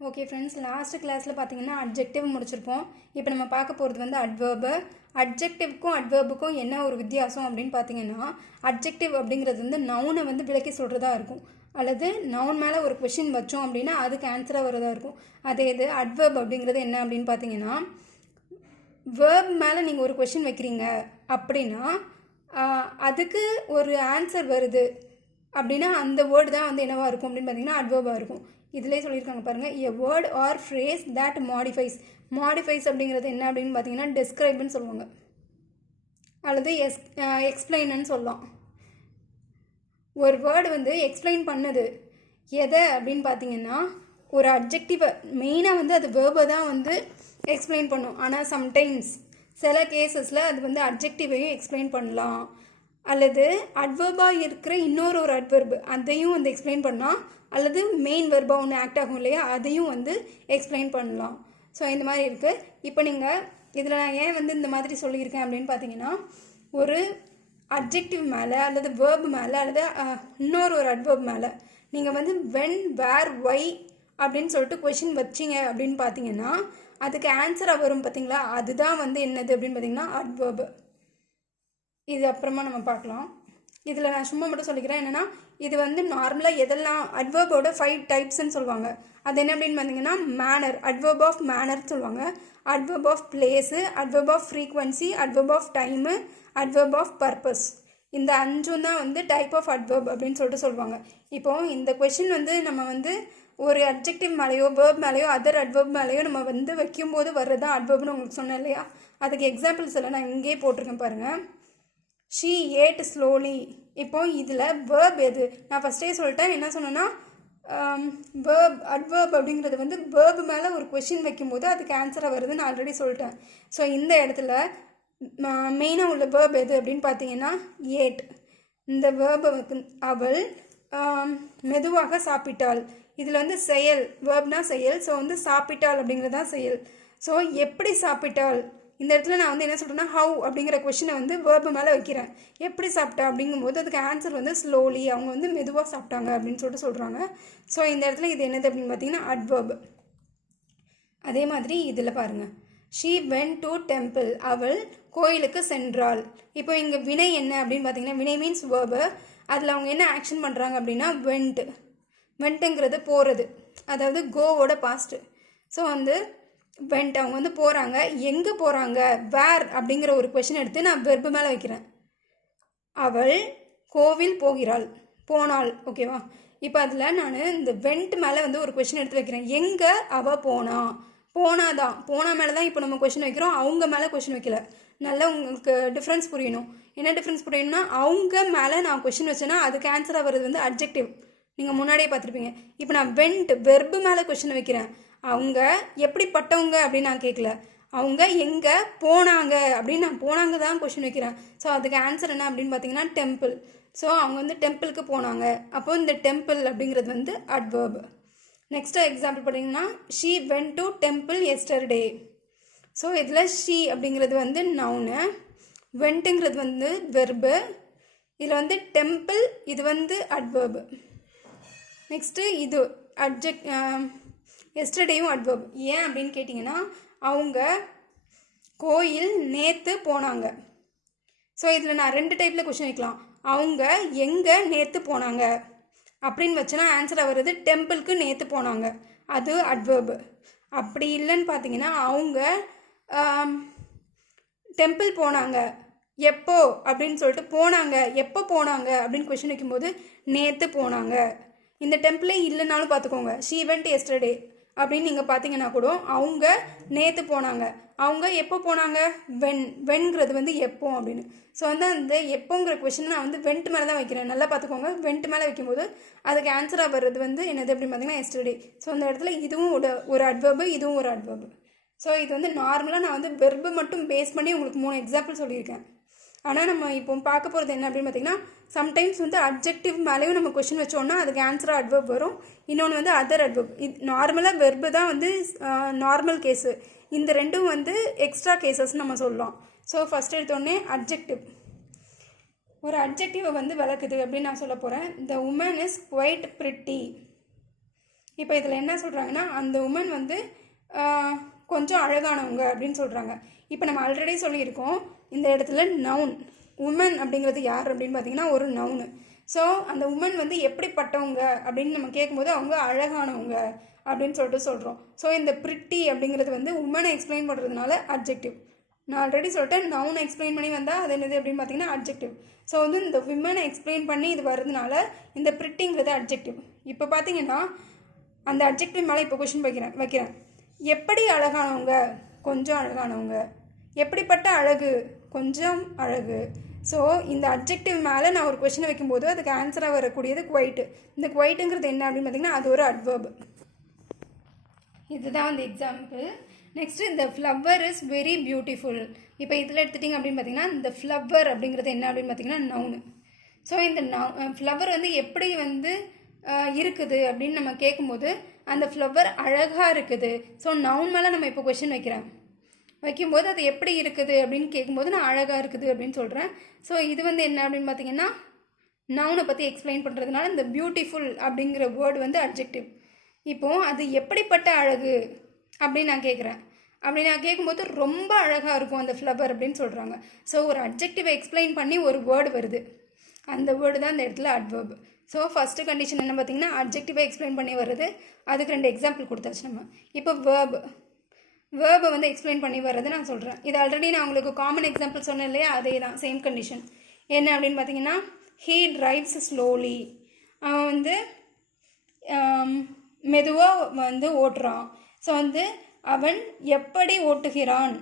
Okay friends, last கிளாஸில் பார்த்தீங்கன்னா adjective முடிச்சிருப்போம். இப்போ நம்ம பார்க்க போகிறது வந்து அட்வர்பு. அட்ஜெக்டிவ்க்கும் அட்வர்புக்கும் என்ன ஒரு வித்தியாசம் அப்படின்னு பார்த்தீங்கன்னா, அட்ஜெக்டிவ் அப்படிங்கிறது வந்து நவுனை வந்து விளக்கி சொல்கிறதா இருக்கும், அல்லது நவுன் மேலே ஒரு கொஷின் வச்சோம் அப்படின்னா அதுக்கு ஆன்சராக வரதா இருக்கும். அதே இது அட்வர்ப் அப்படிங்கிறது என்ன அப்படின்னு பார்த்தீங்கன்னா, வேர்ப் மேலே நீங்கள் ஒரு கொஷின் வைக்கிறீங்க அப்படின்னா அதுக்கு ஒரு ஆன்சர் வருது அப்படின்னா அந்த வேர்டு தான் வந்து என்னவாக இருக்கும் அப்படின்னு பார்த்தீங்கன்னா அட்வர்பாக இருக்கும். இதிலே சொல்லியிருக்காங்க பாருங்கள், எ word R phrase that modifies அப்படிங்கிறது என்ன அப்படின்னு பார்த்தீங்கன்னா டெஸ்கிரைப்னு சொல்லுவாங்க, அல்லது எக்ஸ்பிளைன்னு சொல்லலாம். ஒரு வேர்டு வந்து எக்ஸ்பிளைன் பண்ணுது எதை அப்படின்னு பார்த்தீங்கன்னா ஒரு அட்ஜெக்டிவை, மெயினாக வந்து அது வேர்பை தான் வந்து எக்ஸ்பிளைன் பண்ணும். ஆனால் சம்டைம்ஸ் சில கேசஸில் அது வந்து அட்ஜெக்டிவையும் எக்ஸ்பிளைன் பண்ணலாம், அல்லது அட்வர்பாக இருக்கிற இன்னொரு அட்வர்பு அதையும் வந்து எக்ஸ்பிளைன் பண்ணலாம், அல்லது மெயின் வெர்பாக ஒன்று ஆக்ட் ஆகும் இல்லையா, அதையும் வந்து எக்ஸ்பிளைன் பண்ணலாம். ஸோ இந்த மாதிரி இருக்குது. இப்போ நீங்கள் இதில் நான் ஏன் வந்து இந்த மாதிரி சொல்லியிருக்கேன் அப்படின்னு பார்த்தீங்கன்னா, ஒரு அட்ஜெக்டிவ் மேலே அல்லது வேர்பு மேலே அல்லது இன்னொரு அட்வர்ப் மேலே நீங்கள் வந்து வென், வேர், ஒய் அப்படின்னு சொல்லிட்டு கொஷின் வச்சிங்க அப்படின்னு பார்த்தீங்கன்னா அதுக்கு ஆன்சராக வரும் பார்த்தீங்களா, அதுதான் வந்து என்னது அப்படின்னு பார்த்தீங்கன்னா அட்வர்பு. இது அப்புறமா நம்ம பார்க்கலாம். இதில் நான் சும்மா மட்டும் சொல்லிக்கிறேன், என்னென்னா இது வந்து நார்மலாக எதெல்லாம் அட்வர்போட 5 டைப்ஸ்ன்னு சொல்லுவாங்க. அது என்ன அப்படின்னு பார்த்தீங்கன்னா மேனர், அட்வர்ப் ஆஃப் மேனர் சொல்லுவாங்க, adverb of place, adverb of frequency, adverb of time, adverb of purpose. இந்த 5 தான் வந்து டைப் ஆஃப் அட்வர்ப் அப்படின்னு சொல்லிட்டு சொல்லுவாங்க. இப்போது இந்த கொஷின் வந்து நம்ம வந்து ஒரு அட்ஜெக்டிவ் மேலேயோ வேர்ப் மேலேயோ அதர் அட்வர்ப் மேலேயோ நம்ம வந்து வைக்கும்போது வர்றது தான் அட்வர்ப்னு உங்களுக்கு சொன்னேன் இல்லையா. அதுக்கு எக்ஸாம்பிள்ஸ் எல்லாம் நான் இங்கேயே போட்டிருக்கேன் பாருங்கள். She ate slowly. இப்போ இதில் வேர்ப் எது? நான் ஃபஸ்ட்டே சொல்லிட்டேன், என்ன சொன்னேன்னா வேர்ப், அட்வர்ப் அப்படிங்கிறது வந்து வேர்பு மேலே ஒரு கொஷின் வைக்கும்போது அதுக்கு ஆன்சராக வருதுன்னு நான் ஆல்ரெடி சொல்லிட்டேன். ஸோ இந்த இடத்துல மெயினாக உள்ள வேர்ப் எது அப்படின்னு பார்த்தீங்கன்னா ஏட். இந்த வேர்பை அவள் மெதுவாக சாப்பிட்டாள். இதில் வந்து செயல், வேர்ப்னா செயல், ஸோ வந்து சாப்பிட்டாள் அப்படிங்கிறது தான் செயல். ஸோ எப்படி சாப்பிட்டாள், இந்த இடத்துல நான் வந்து என்ன சொல்கிறேன்னா ஹவு அப்படிங்கிற கொஷினை வந்து வேர்பு மேலே வைக்கிறேன். எப்படி சாப்பிட்டா அப்படிங்கும்போது அதுக்கு ஆன்சர் வந்து ஸ்லோலி, அவங்க வந்து மெதுவாக சாப்பிட்டாங்க அப்படின்னு சொல்லிட்டு சொல்கிறாங்க. ஸோ இந்த இடத்துல இது என்னது அப்படின்னு பார்த்தீங்கன்னா அட்வர்ப். அதே மாதிரி இதில் பாருங்கள், ஷீ வென்ட் டு டெம்பிள், அவள் கோயிலுக்கு சென்றாள். இப்போ இங்கே வினை என்ன அப்படின்னு பார்த்தீங்கன்னா, வினை மீன்ஸ் வேர்பு. அதில் அவங்க என்ன ஆக்ஷன் பண்ணுறாங்க அப்படின்னா வெண்ட்டுங்கிறது போகிறது, அதாவது கோவோட பாஸ்ட்டு. ஸோ வந்து வெண்ட், அவங்க வந்து போகிறாங்க. எங்கே போகிறாங்க, வேர் அப்படிங்கிற ஒரு கொஷின் எடுத்து நான் வெர்பு மேலே வைக்கிறேன். அவள் கோவில் போனாள். ஓகேவா. இப்போ அதில் நான் இந்த வெண்ட் மேலே வந்து ஒரு கொஷின் எடுத்து வைக்கிறேன். எங்கே அவள் போனா மேலே தான் இப்போ நம்ம கொஷின் வைக்கிறோம், அவங்க மேலே கொஷின் வைக்கல. நல்லா உங்களுக்கு டிஃப்ரென்ஸ் புரியணும். என்ன டிஃப்ரென்ஸ் புரியணும்னா, அவங்க மேலே நான் கொஷின் வச்சேன்னா அதுக்கு ஆன்சராக வருது வந்து அட்ஜெக்டிவ், நீங்கள் முன்னாடியே பார்த்துருப்பீங்க. இப்போ நான் வெண்ட் வெர்பு மேலே கொஷின் வைக்கிறேன். அவங்க எப்படிப்பட்டவங்க அப்படின்னு நான் கேட்கல, அவங்க எங்கே போனாங்க அப்படின்னு நான் போனாங்க தான் கொஷின் வைக்கிறேன். ஸோ அதுக்கு ஆன்சர் என்ன அப்படின்னு பார்த்தீங்கன்னா டெம்பிள். ஸோ அவங்க வந்து டெம்பிளுக்கு போனாங்க. அப்போ இந்த டெம்பிள் அப்படிங்கிறது வந்து அட்வர்ப். நெக்ஸ்ட் எக்ஸாம்பிள் பார்த்தீங்கன்னா, she went to temple yesterday. So இதில் ஷீ அப்படிங்கிறது வந்து நவுனு, வென்ட்டுங்கிறது வந்து வெர்பு, இதில் வந்து டெம்பிள் இது வந்து அட்வர்பு. நெக்ஸ்ட்டு இது எஸ்டர்டேயும் அட்வர்ப். ஏன் அப்படின்னு கேட்டிங்கன்னா, அவங்க கோயில் நேற்று போனாங்க. ஸோ இதில் நான் 2 டைப்பில் கொஷின் வைக்கலாம். அவங்க எங்கே நேற்று போனாங்க அப்படின்னு வச்சுன்னா ஆன்சராக வருது டெம்பிளுக்கு நேற்று போனாங்க, அது அட்வர்பு. அப்படி இல்லைன்னு பார்த்தீங்கன்னா, அவங்க டெம்பிள் போனாங்க எப்போ அப்படின்னு சொல்லிட்டு எப்போ போனாங்க அப்படின்னு கொஷின் வைக்கும்போது நேற்று போனாங்க. இந்த டெம்பிளே இல்லைனாலும் பார்த்துக்கோங்க, ஷீ வென்ட் எஸ்டர்டே அப்படின்னு நீங்கள் பார்த்தீங்கன்னா கூட அவங்க நேற்று போனாங்க, அவங்க எப்போ போனாங்க, வென்ங்கிறது வந்து எப்போ அப்படின்னு. ஸோ வந்து அந்த எப்போங்கிற கொஷின் நான் வந்து வென்ட் மேலே தான் வைக்கிறேன். நல்லா பார்த்துக்கோங்க, வென்ட் மேலே வைக்கும்போது அதுக்கு ஆன்சராக வர்றது வந்து என்னது அப்படின்னு பார்த்தீங்கன்னா எஸ்டர்டே. ஸோ அந்த இடத்துல இதுவும் ஒரு அட்வர்பு, இதுவும் ஒரு அட்வர்பு. ஸோ இது வந்து நார்மலாக நான் வந்து வெர்பு மட்டும் பேஸ் பண்ணி உங்களுக்கு 3 எக்ஸாம்பிள் சொல்லியிருக்கேன். ஆனால் நம்ம இப்போ பார்க்க போகிறது என்ன அப்படின்னு பார்த்தீங்கன்னா, சம்டைம்ஸ் வந்து அட்ஜெக்டிவ் மேலேயும் நம்ம கொஷின் வச்சோன்னா அதுக்கு ஆன்சராக அட்வர்ப் வரும். இன்னொன்று வந்து அதர் அட்வர்ப். இது நார்மலாக வெர்பு தான் வந்து நார்மல் கேஸு, இந்த ரெண்டும் வந்து எக்ஸ்ட்ரா கேசஸ்ன்னு நம்ம சொல்லலாம். ஸோ ஃபஸ்ட் எடுத்தோடனே அட்ஜெக்டிவ், ஒரு அட்ஜெக்டிவை வந்து விளக்குது அப்படின்னு நான் சொல்ல போகிறேன். The woman is quite pretty. இப்போ இதில் என்ன சொல்கிறாங்கன்னா அந்த உமன் வந்து கொஞ்சம் அழகானவங்க அப்படின்னு சொல்கிறாங்க. இப்போ நம்ம ஆல்ரெடி சொல்லியிருக்கோம் இந்த இடத்துல நவுன் உமன் அப்படிங்கிறது யார் அப்படின்னு பார்த்தீங்கன்னா ஒரு நவுனு. ஸோ அந்த உமன் வந்து எப்படிப்பட்டவங்க அப்படின்னு நம்ம கேட்கும்போது அவங்க அழகானவங்க அப்படின்னு சொல்லிட்டு சொல்கிறோம். ஸோ இந்த பிரிட்டி அப்படிங்கிறது வந்து உமனை எக்ஸ்பிளைன் பண்ணுறதுனால அட்ஜெக்டிவ். நான் ஆல்ரெடி சொல்லிட்டேன் நவுனை எக்ஸ்பிளைன் பண்ணி வந்தால் அது என்னது அப்படின்னு பார்த்தீங்கன்னா அட்ஜெக்டிவ். ஸோ வந்து இந்த விமனை எக்ஸ்பிளைன் பண்ணி இது வர்றதுனால இந்த பிரிட்டிங்கிறது அட்ஜெக்டிவ். இப்போ பார்த்தீங்கன்னா அந்த அட்ஜெக்டிவ் மேலே இப்போ கொஷின் வைக்கிறேன். எப்படி அழகானவங்க? கொஞ்சம் அழகானவங்க. எப்படிப்பட்ட அழகு? கொஞ்சம் அழகு. ஸோ இந்த அட்ஜெக்டிவ் மேலே நான் ஒரு கொஷினை வைக்கும்போது அதுக்கு ஆன்சராக வரக்கூடியது குவைட்டு. இந்த குவைட்டுங்கிறது என்ன அப்படின்னு பார்த்தீங்கன்னா அது ஒரு அட்வர்ப். இதுதான் அந்த எக்ஸாம்பிள். நெக்ஸ்ட்டு இந்த ஃப்ளவர் இஸ் வெரி பியூட்டிஃபுல். இப்போ இதில் எடுத்துட்டிங்க அப்படின்னு பார்த்தீங்கன்னா இந்த ஃப்ளவர் அப்படிங்கிறது என்ன அப்படின்னு பார்த்தீங்கன்னா நவுனு. ஸோ இந்த ஃப்ளவர் வந்து எப்படி வந்து இருக்குது அப்படின்னு நம்ம கேட்கும்போது அந்த ஃப்ளவர் அழகாக இருக்குது. ஸோ நவுன் மேலே நம்ம இப்போ கொஷின் வைக்கும்போது அது எப்படி இருக்குது அப்படின்னு கேட்கும்போது நான் அழகாக இருக்குது அப்படின்னு சொல்கிறேன். ஸோ இது வந்து என்ன அப்படின்னு பார்த்தீங்கன்னா நவுனை பற்றி எக்ஸ்பிளைன் பண்ணுறதுனால இந்த பியூட்டிஃபுல் அப்படிங்கிற வேர்டு வந்து அட்ஜெக்டிவ். இப்போது அது எப்படிப்பட்ட அழகு அப்படின்னு நான் கேட்குறேன். அப்படி நான் கேட்கும்போது ரொம்ப அழகாக இருக்கும் அந்த ஃப்ளவர் அப்படின்னு சொல்கிறாங்க. ஸோ ஒரு அட்ஜெக்டிவை எக்ஸ்பிளைன் பண்ணி ஒரு வேர்டு வருது, அந்த வேர்டு தான் இந்த இடத்துல அட்வர்ப். ஸோ ஃபஸ்ட்டு கண்டிஷன் என்ன பார்த்தீங்கன்னா அட்ஜெக்டிவை எக்ஸ்பிளைன் பண்ணி வருது. அதுக்கு 2 எக்ஸாம்பிள் கொடுத்தாச்சு நம்ம. இப்போ வேர்பை வந்து எக்ஸ்பிளைன் பண்ணி வர்றது நான் சொல்கிறேன். இது ஆல்ரெடி நான் உங்களுக்கு காமன் எக்ஸாம்பிள் சொன்னேன் இல்லையா, அதே தான் சேம் கண்டிஷன். என்ன அப்படின்னு பார்த்தீங்கன்னா ஹீ டிரைவ்ஸ் ஸ்லோலி. அவன் வந்து மெதுவாக வந்து ஓட்டுறான். ஸோ வந்து அவன் எப்படி ஓட்டுகிறான்?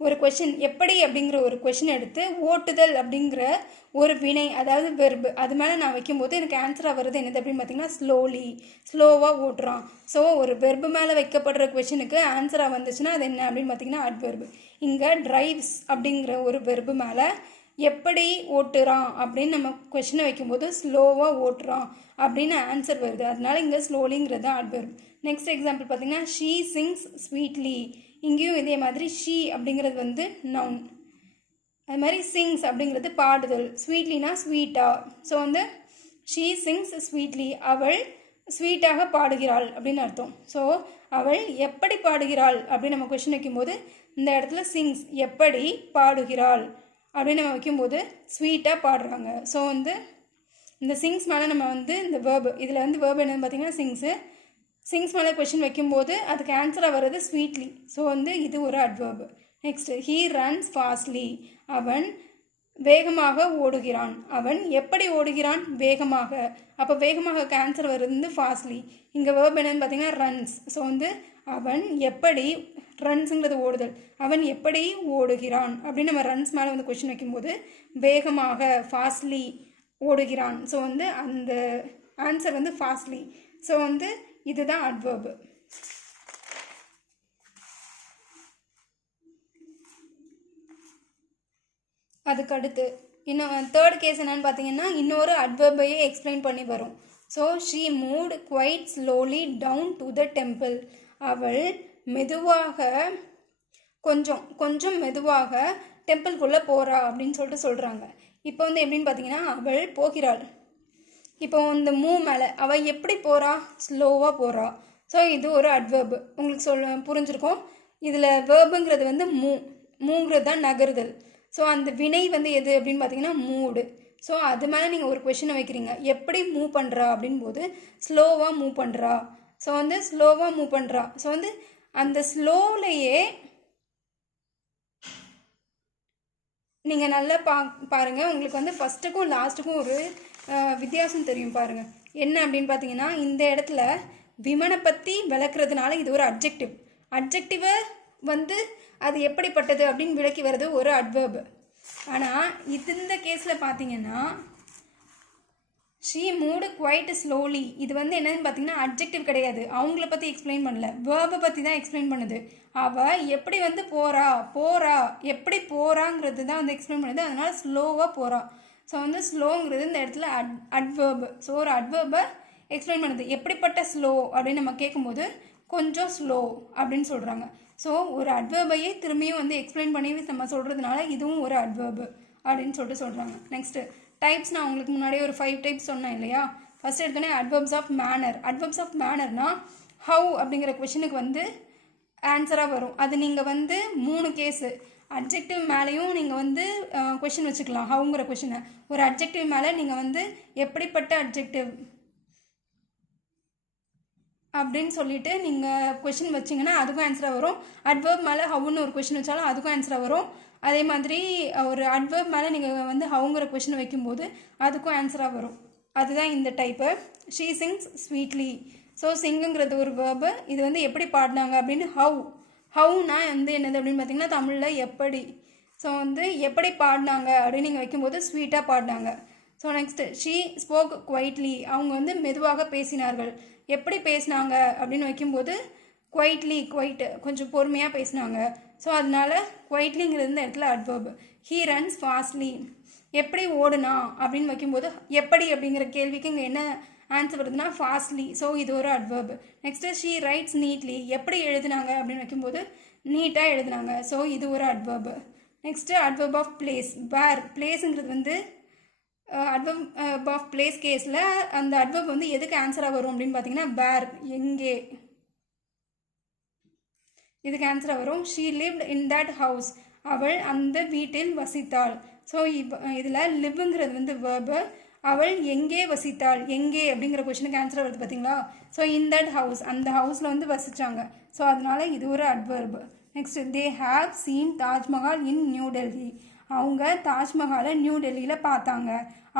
ஒரு கொஷின் எப்படி அப்படிங்கிற ஒரு கொஷின் எடுத்து ஓட்டுதல் அப்படிங்கிற ஒரு வினை அதாவது வெர்பு அது மேலே நான் வைக்கும்போது எனக்கு ஆன்சராக வருது என்னது அப்படின்னு பார்த்தீங்கன்னா ஸ்லோலி, ஸ்லோவாக ஓட்டுறான். ஸோ ஒரு வெர்பு மேலே வைக்கப்படுற கொஷினுக்கு ஆன்சராக வந்துச்சுன்னா அது என்ன அப்படின்னு பார்த்தீங்கன்னா அட்வெர்பு. இங்கே டிரைவ்ஸ் அப்படிங்கிற ஒரு வெர்பு மேலே எப்படி ஓட்டுறான் அப்படின்னு நம்ம கொஷினை வைக்கும்போது ஸ்லோவாக ஓட்டுறான் அப்படின்னு ஆன்சர் வருது. அதனால இங்கே ஸ்லோலிங்கிறது தான் அட்வெர்ப். நெக்ஸ்ட் எக்ஸாம்பிள் பார்த்தீங்கன்னா ஷீ சிங்ஸ் ஸ்வீட்லி. இங்கேயும் இதே மாதிரி ஷீ அப்படிங்கிறது வந்து நவுன். அது மாதிரி சிங்ஸ் அப்படிங்கிறது பாடுதல், ஸ்வீட்லினா ஸ்வீட்டாக. ஸோ வந்து ஷீ சிங்ஸ் ஸ்வீட்லி, அவள் ஸ்வீட்டாக பாடுகிறாள் அப்படின்னு அர்த்தம். ஸோ அவள் எப்படி பாடுகிறாள் அப்படின்னு நம்ம கொஷின் வைக்கும்போது இந்த இடத்துல சிங்ஸ் எப்படி பாடுகிறாள் அப்படின்னு நம்ம வைக்கும்போது ஸ்வீட்டாக பாடுறாங்க. ஸோ வந்து இந்த சிங்ஸ் மேலே நம்ம வந்து இந்த வேர்பு, இதில் வந்து வேர்பு என்னன்னு பார்த்தீங்கன்னா சிங்ஸ் மேலே கொஷின் வைக்கும்போது அதுக்கு ஆன்சராக வர்றது ஸ்வீட்லி. ஸோ வந்து இது ஒரு adverb. Next he runs fastly. அவன் வேகமாக ஓடுகிறான். அவன் எப்படி ஓடுகிறான்? வேகமாக. அப்போ வேகமாக ஆன்சர் வருது வந்து ஃபாஸ்ட்லி. இங்கே வேர்பு என்னன்னு பார்த்தீங்கன்னா ரன்ஸ். ஸோ வந்து அவன் எப்படி, ரன்ஸுங்கிறது ஓடுதல், அவன் எப்படி ஓடுகிறான் அப்படின்னு நம்ம ரன்ஸ் மேலே வந்து கொஷின் வைக்கும்போது வேகமாக ஃபாஸ்ட்லி ஓடுகிறான். ஸோ வந்து அந்த ஆன்சர் வந்து ஃபாஸ்ட்லி. ஸோ வந்து இதுதான் அட்வர்பு. அதுக்கடுத்து இன்னும் தேர்ட் கேஸ் என்னன்னு பார்த்தீங்கன்னா இன்னொரு அட்வர்பையே எக்ஸ்பிளைன் பண்ணி வரும். So she moved quite slowly down to the temple. அவள் மெதுவாக கொஞ்சம் மெதுவாக டெம்பிள்குள்ளே போகிறா அப்படின்னு சொல்கிறாங்க. இப்போ வந்து எப்படின்னு பார்த்தீங்கன்னா அவள் போகிறாள். இப்போ இந்த மூவ் மேலே அவள் எப்படி போகிறா? ஸ்லோவாக போகிறா. ஸோ இது ஒரு அட்வர்பு. உங்களுக்கு புரிஞ்சிருக்கும். இதில் வேர்புங்கிறது வந்து மூங்கிறது தான் நகருதல். ஸோ அந்த வினை வந்து எது அப்படின்னு பார்த்தீங்கன்னா மூடு. ஸோ அது மேலே நீங்கள் ஒரு கொஷினை வைக்கிறீங்க, எப்படி மூவ் பண்ணுறா அப்படின் போது ஸ்லோவாக மூவ் பண்ணுறா. ஸோ வந்து ஸ்லோவாக மூவ் பண்ணுறா. ஸோ வந்து அந்த ஸ்லோலையே நீங்கள் நல்லா பாருங்கள். உங்களுக்கு வந்து ஃபஸ்ட்டுக்கும் லாஸ்ட்டுக்கும் ஒரு வித்தியாசம் தெரியும் பாருங்கள். என்ன அப்படின்னு பார்த்தீங்கன்னா இந்த இடத்துல விமனை பற்றி விளக்குறதுனால இது ஒரு அட்ஜெக்டிவை வந்து அது எப்படிப்பட்டது அப்படின்னு விளக்கி வர்றது ஒரு அட்வர்பு. ஆனால் இந்த கேஸில் பார்த்தீங்கன்னா ஷீ மூடு குவைட் ஸ்லோலி, இது வந்து என்னன்னு பார்த்தீங்கன்னா அட்ஜெக்டிவ் கிடையாது, அவங்கள பற்றி எக்ஸ்பிளைன் பண்ணல, வேர்பை பற்றி தான் எக்ஸ்பிளைன் பண்ணுது. அவள் எப்படி வந்து போகிறா எப்படி போகிறாங்கிறது தான் வந்து எக்ஸ்பிளைன் பண்ணுது. அதனால் ஸ்லோவாக போகிறா. ஸோ வந்து ஸ்லோங்கிறது இந்த இடத்துல அட்வர்பு. ஸோ ஒரு அட்வர்பை எக்ஸ்பிளைன் பண்ணுது. எப்படிப்பட்ட ஸ்லோ அப்படின்னு நம்ம கேட்கும்போது கொஞ்சம் ஸ்லோ அப்படின்னு சொல்கிறாங்க. ஸோ ஒரு அட்வர்பையே திரும்பியும் வந்து எக்ஸ்பிளைன் பண்ணி நம்ம சொல்கிறதுனால இதுவும் ஒரு அட்வர்பு அப்படின்னு சொல்கிறாங்க. நெக்ஸ்ட்டு டைப்ஸ் நான் உங்களுக்கு முன்னாடியே ஒரு 5 டைப்ஸ் சொன்னேன் இல்லையா. ஃபஸ்ட் எடுத்தோன்னே adverbs of manner. Adverbs of மேனர்னால் ஹவு அப்படிங்கிற கொஷினுக்கு வந்து ஆன்சராக வரும். அது நீங்கள் வந்து 3 கேஸு அட்ஜெக்டிவ் மேலேயும் நீங்கள் வந்து கொஷின் வச்சுக்கலாம். ஹவுங்கிற கொஷினை ஒரு அட்ஜெக்டிவ் மேலே நீங்கள் வந்து எப்படிப்பட்ட அட்ஜெக்டிவ் அப்படின்னு சொல்லிட்டு நீங்கள் கொஷின் வச்சிங்கன்னா அதுக்கும் ஆன்சராக வரும். அட்வர்ப் மேலே ஹவுன்னு ஒரு கொஷின் வச்சாலும் அதுக்கும் ஆன்சராக வரும். அதே மாதிரி ஒரு அட்வர்ப் மேலே நீங்கள் வந்து ஹவுங்கிற கொஷின் வைக்கும்போது அதுக்கும் ஆன்சராக வரும். அதுதான் இந்த type. She sings sweetly. So சிங்குங்கிறது ஒரு வேர்பு. இது வந்து எப்படி பாடினாங்க அப்படின்னு ஹவுனா வந்து என்னது அப்படின்னு பார்த்தீங்கன்னா தமிழில் எப்படி. ஸோ வந்து எப்படி பாடினாங்க அப்படின்னு நீங்கள் வைக்கும்போது ஸ்வீட்டாக பாடினாங்க. So next she spoke quietly. அவங்க வந்து மெதுவாக பேசினார்கள். எப்படி பேசினாங்க அப்படின்னு வைக்கும்போது குவைட்டு கொஞ்சம் பொறுமையாக பேசினாங்க. ஸோ அதனால குவைட்லிங்கிறது இந்த இடத்துல அட்வர்ப். He runs fastly. எப்படி ஓடுனா அப்படின்னு வைக்கும்போது எப்படி அப்படிங்கிற கேள்விக்கு இங்கே என்ன ஆன்சர் வருதுன்னா ஃபாஸ்ட்லி. ஸோ இது ஒரு adverb. Next she writes neatly. எப்படி எழுதுனாங்க அப்படின்னு வைக்கும்போது நீட்டாக எழுதுனாங்க. ஸோ இது ஒரு adverb. Next adverb of place. Where. பிளேஸுங்கிறது வந்து அட்வர்ப் ஆஃப் பிளேஸ் கேஸில் அந்த அட்வர்ப் வந்து எதுக்கு ஆன்சராக வரும் அப்படின்னு பார்த்தீங்கன்னா வேர், எங்கே, இதுக்கு ஆன்சராக வரும். She lived in that house. அவள் அந்த வீட்டில் வசித்தாள். ஸோ இதில் லிவ்ங்கிறது வந்து வேர்பு. அவள் எங்கே வசித்தாள், எங்கே அப்படிங்கிற கொஷனுக்கு ஆன்சர் வருது பார்த்தீங்களா. ஸோ இன் தட் ஹவுஸ், அந்த ஹவுஸில் வந்து வசித்தாங்க. ஸோ அதனால் இது ஒரு adverb. Next they have seen Taj Mahal in new Delhi. அவங்க தாஜ்மஹாலை நியூ டெல்லியில் பார்த்தாங்க.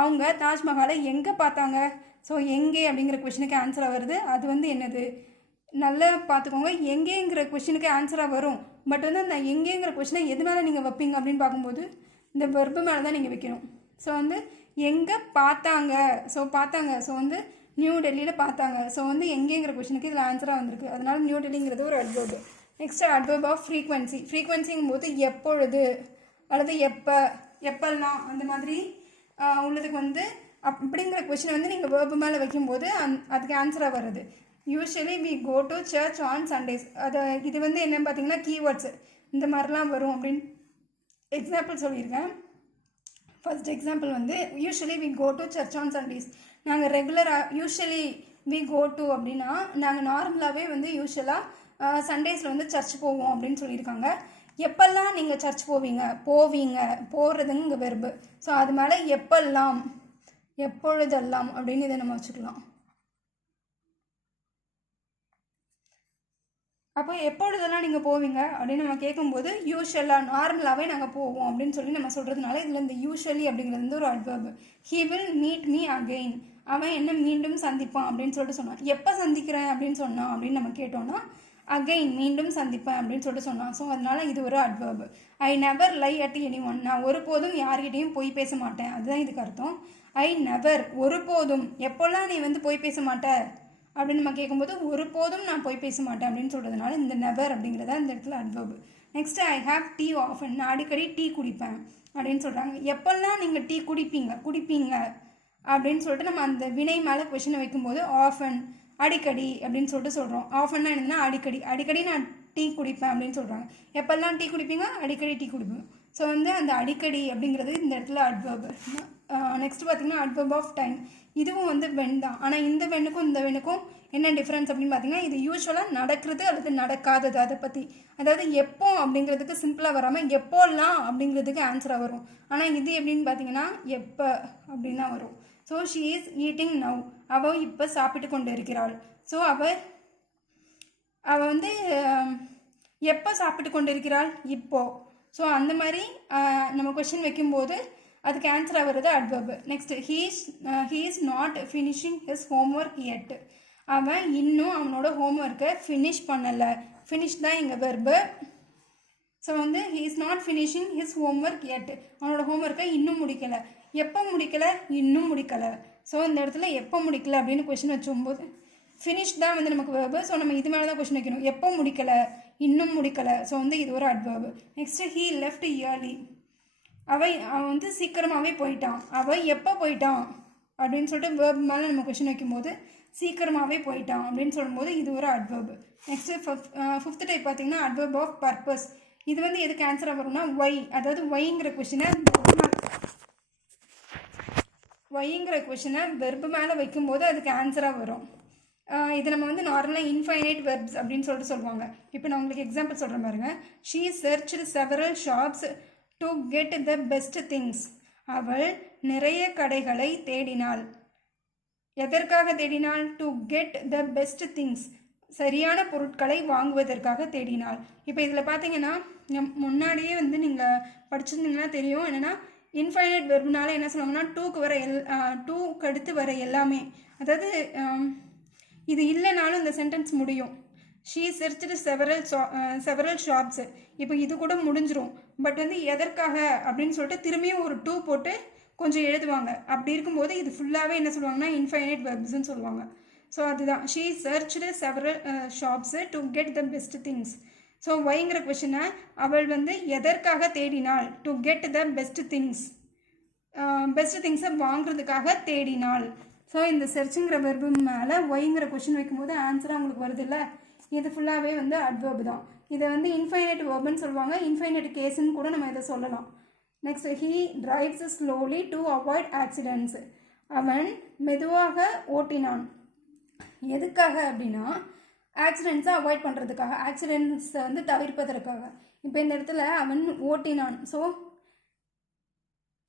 அவங்க தாஜ்மஹாலை எங்கே பார்த்தாங்க. ஸோ எங்கே அப்படிங்கிற கொஷனுக்கு ஆன்சராக வருது. அது வந்து என்னது நல்லா பார்த்துக்கோங்க. எங்கேங்கிற கொஷனுக்கு ஆன்சராக வரும். பட் வந்து அந்த எங்கேங்கிற கொஷனை எது மேலே நீங்கள் வைப்பீங்க அப்படின்னு பார்க்கும்போது இந்த வெர்பு மேலே தான் நீங்கள் வைக்கணும். ஸோ வந்து எங்கே பார்த்தாங்க. ஸோ பார்த்தாங்க. ஸோ வந்து நியூ டெல்லியில் பார்த்தாங்க. ஸோ வந்து எங்கேங்கிற கொஷனுக்கு இதில் ஆன்சராக வந்திருக்கு. அதனால நியூ டெல்லிங்கிறது ஒரு adverb. Next adverb of frequency. ஃப்ரீக்வன்சிங்கும் போது எப்பொழுது அல்லது எப்பெல்லாம் அந்த மாதிரி உள்ளதுக்கு வந்து அப்படிங்கிற கொஷினை வந்து நீங்கள் வேர்பு மேலே வைக்கும்போது அதுக்கு ஆன்சராக வருது. Usually we go to church on Sundays. இது வந்து என்னன்னு பார்த்தீங்கன்னா கீவேர்ட்ஸ் இந்த மாதிரிலாம் வரும் அப்படின்னு எக்ஸாம்பிள் சொல்லியிருக்கேன். ஃபர்ஸ்ட் எக்ஸாம்பிள் வந்து usually we go to church on Sundays. நாங்கள் ரெகுலராக யூஸ்வலி வி கோ டு அப்படின்னா நாங்கள் நார்மலாகவே வந்து யூஸ்வலாக சண்டேஸில் வந்து சர்ச் போவோம் அப்படின்னு சொல்லியிருக்காங்க. எப்பெல்லாம் நீங்கள் சர்ச் போகிறதுங்க இங்கே வெர்பு. ஸோ அது மேலே எப்பெல்லாம், எப்பொழுதெல்லாம் அப்படின்னு இதை நம்ம வச்சுக்கலாம். அப்போ எப்பொழுதெல்லாம் நீங்கள் போவீங்க அப்படின்னு நம்ம கேட்கும்போது யூஸ்வலாக நார்மலாகவே நாங்கள் போவோம் அப்படின்னு சொல்லி நம்ம சொல்கிறதுனால இதில் இந்த யூஸ்வலி அப்படிங்கிறது வந்து ஒரு adverb. He will meet me again. அவன் என்ன மீண்டும் சந்திப்பான் அப்படின்னு சொல்லிட்டு சொன்னான். எப்போ சந்திக்கிறேன் அப்படின்னு சொன்னான் அப்படின்னு நம்ம கேட்டோன்னா அகெயின் மீண்டும் சந்திப்பேன் அப்படின்னு சொல்லிட்டு சொன்னான். ஸோ அதனால இது ஒரு adverb. I never lie at anyone. நான் ஒருபோதும் யார்கிட்டையும் போய் பேச மாட்டேன். அதுதான் இதுக்கு அர்த்தம். ஐ நெவர் ஒருபோதும். எப்போல்லாம் நீ வந்து போய் பேச மாட்ட அப்படின்னு நம்ம கேட்கும்போது ஒருபோதும் நான் போய் பேச மாட்டேன் அப்படின்னு சொல்கிறதுனால இந்த நெவர் அப்படிங்கிறத இந்த இடத்துல adverb. Next I have tea often. நான் அடிக்கடி டீ குடிப்பேன் அப்படின்னு சொல்கிறாங்க. எப்பெல்லாம் நீங்கள் டீ குடிப்பீங்க அப்படின்னு சொல்லிட்டு நம்ம அந்த வினை மேலே கொஷினை வைக்கும்போது ஆஃபன் அடிக்கடி அப்படின்னு சொல்லிட்டு சொல்கிறோம். ஆஃபன்னா என்னன்னா அடிக்கடி நான் டீ குடிப்பேன் அப்படின்னு சொல்கிறாங்க. எப்பெல்லாம் டீ குடிப்பீங்க, அடிக்கடி டீ குடிப்பேன். ஸோ வந்து அந்த அடிக்கடி அப்படிங்கிறது இந்த இடத்துல அட்வர்பு. நெக்ஸ்ட் பார்த்தீங்கன்னா அட்வர்ப் ஆஃப் டைம். இதுவும் வந்து வென் தான். ஆனால் இந்த வெண்ணுக்கும் இந்த வெண்ணுக்கும் என்ன டிஃப்ரென்ஸ் அப்படின்னு பார்த்தீங்கன்னா இது யூஸ்வலாக நடக்கிறது அல்லது நடக்காதது அதை பற்றி. அதாவது எப்போ அப்படிங்கிறதுக்கு சிம்பிளாக வராமல் எப்போல்லாம் அப்படிங்கிறதுக்கு ஆன்சராக வரும். ஆனால் இது எப்படின்னு பார்த்தீங்கன்னா எப்போ அப்படின்னு தான் வரும். So she is eating now. அவள் இப்போ சாப்பிட்டு கொண்டு இருக்கிறாள். ஸோ அவள் வந்து எப்போ சாப்பிட்டு கொண்டு இருக்கிறாள், இப்போது. ஸோ அந்த மாதிரி நம்ம கொஷின் வைக்கும்போது அதுக்கு ஆன்சராக வருது adverb. Next he is not finishing his homework yet. அவன் இன்னும் அவனோட ஹோம்ஒர்க்கை ஃபினிஷ் பண்ணலை. ஃபினிஷ் தான் இங்கே வெர்பு. ஸோ வந்து he is not finishing his homework yet. அவனோட ஹோம்ஒர்க்கை இன்னும் முடிக்கலை. எப்போ முடிக்கலை, இன்னும் முடிக்கலை. ஸோ இந்த இடத்துல எப்போ முடிக்கலை அப்படின்னு கொஷின் வச்சும்போது ஃபினிஷ் தான் வந்து நமக்கு வெர்பு. ஸோ நம்ம இது மேலே தான் கொஷின் வைக்கணும். எப்போ முடிக்கலை, இன்னும் முடிக்கலை. ஸோ வந்து இது ஒரு adverb. Next he left early. அவன் வந்து சீக்கிரமாகவே போயிட்டான். அவன் எப்போ போயிட்டான் அப்படின்னு சொல்லிட்டு வேர்பு மேலே நம்ம கொஷின் வைக்கும்போது சீக்கிரமாகவே போயிட்டான் அப்படின்னு சொல்லும்போது இது ஒரு அட்வர்பு. நெக்ஸ்ட்டு ஃபிஃப்த் டைப் பார்த்தீங்கன்னா அட்வர்ப் ஆஃப் பர்பஸ். இது வந்து எதுக்கு ஆன்சராக வரும்னா ஒய். அதாவது ஒய்ங்கிற கொஷினை ஒய்ங்கிற கொஷினை வெர்பு மேலே வைக்கும்போது அதுக்கு ஆன்சராக வரும். இது நம்ம வந்து நார்மலாக இன்ஃபைனைட் வெர்ப்ஸ் அப்படின்னு சொல்லுவாங்க. இப்போ நான் உங்களுக்கு எக்ஸாம்பிள் சொல்கிறேன் பாருங்க. She searched several shops to get the best things. அவள் நிறைய கடைகளை தேடினாள். எதற்காக தேடினாள்? To get the best things, சரியான பொருட்களை வாங்குவதற்காக தேடினாள். இப்போ இதில் பார்த்தீங்கன்னா முன்னாடியே வந்து நீங்கள் படிச்சிருந்தீங்கன்னா தெரியும். என்னென்னா இன்ஃபைனைட் வெர்ப்னால என்ன சொல்லுவாங்கன்னா டூக்கு அடுத்து வர எல்லாமே, அதாவது இது இல்லைனாலும் இந்த சென்டென்ஸ் முடியும். ஷீ சர்ச்டு செவரல் ஷாப்ஸு, இப்போ இது கூட முடிஞ்சிரும். பட் வந்து எதற்காக அப்படின்னு சொல்லிட்டு திரும்பியும் ஒரு டூ போட்டு கொஞ்சம் எழுதுவாங்க. அப்படி இருக்கும்போது இது ஃபுல்லாகவே என்ன சொல்லுவாங்கன்னா இன்ஃபைனைட் வெர்ப்ஸ்ன்னு சொல்லுவாங்க. ஸோ அதுதான் she searched several shops to get the best things. So ஒய்ங்கிற கொஷினை அவள் வந்து எதற்காக தேடினாள்? To get the best things, best திங்ஸை வாங்குறதுக்காக தேடினாள். ஸோ இந்த சர்ச்சுங்கிற வெர்பு மேலே ஒய்ங்கிற கொஷின் வைக்கும்போது ஆன்சராக உங்களுக்கு வருது இல்லை? இது ஃபுல்லாகவே வந்து அட்வர்பு தான். இதை வந்து இன்ஃபைனைட் வெர்புன்னு சொல்லுவாங்க. இன்ஃபைனைட் கேஸுன்னு கூட நம்ம இதை சொல்லலாம். Next, he drives slowly to avoid accidents. அவன் மெதுவாக ஓட்டினான். எதுக்காக அப்படின்னா ஆக்சிடென்ட்ஸை அவாய்ட் பண்ணுறதுக்காக, ஆக்சிடென்ட்ஸை வந்து தவிர்ப்பதற்காக. இப்போ இந்த இடத்துல அவன் ஓட்டினான். ஸோ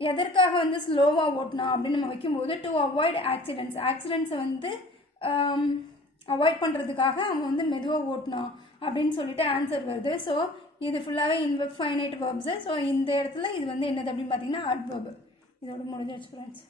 எதற்காக வந்து ஸ்லோவாக ஓட்டினான் அப்படின்னு நம்ம வைக்கும்போது டு அவாய்ட் ஆக்சிடென்ட்ஸை வந்து அவாய்ட் பண்ணுறதுக்காக அவன் வந்து மெதுவாக ஓட்டினான் அப்படின்னு சொல்லிட்டு ஆன்சர் வருது. ஸோ இது ஃபுல்லாகவே இன்ஃபைனைட் வெர்ப்ஸு. ஸோ இந்த இடத்துல இது வந்து என்னது அப்படின்னு பார்த்தீங்கன்னா அட்வர்பு. இதோட முடிஞ்சிருச்சு ஃப்ரெண்ட்ஸ்.